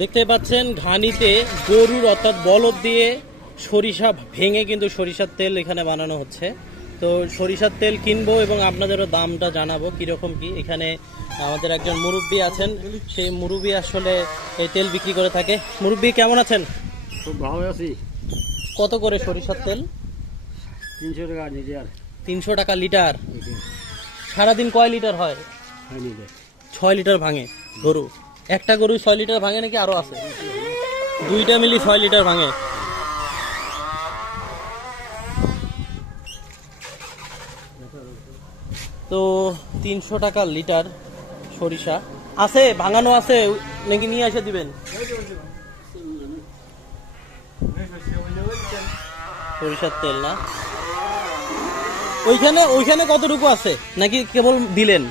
দেখতে পাচ্ছেন ঘানিতে গরুর অর্থাৎ বলদ দিয়ে সরিষা ভেঙে কিন্তু সরিষার তেল এখানে বানানো হচ্ছে। তো সরিষার তেল কিনবো এবং আপনাদেরও দামটা জানাবো কীরকম কি। এখানে আমাদের একজন মুরব্বি আছেন, সেই মুরব্বি আসলে এই তেল বিক্রি করে থাকে। মুরব্বি কেমন আছেন? খুব ভালো আছি। কত করে সরিষার তেল? 300 টাকা লিটার। 300 টাকা লিটার। সারাদিন কয় লিটার হয়? 6 লিটার ভাঙে গরু। একটা গরু 6 লিটার ভাঙে নাকি আরো আছে? দুইটা মিলি 6 লিটার ভাঙে। তো 300 টাকা লিটার সরিষা আছে, ভাঙানো আছে নাকি নিয়ে এসে দিবেন? সরিষার তেল না ওইখানে কতটুকু আছে নাকি কেবল দিলেন?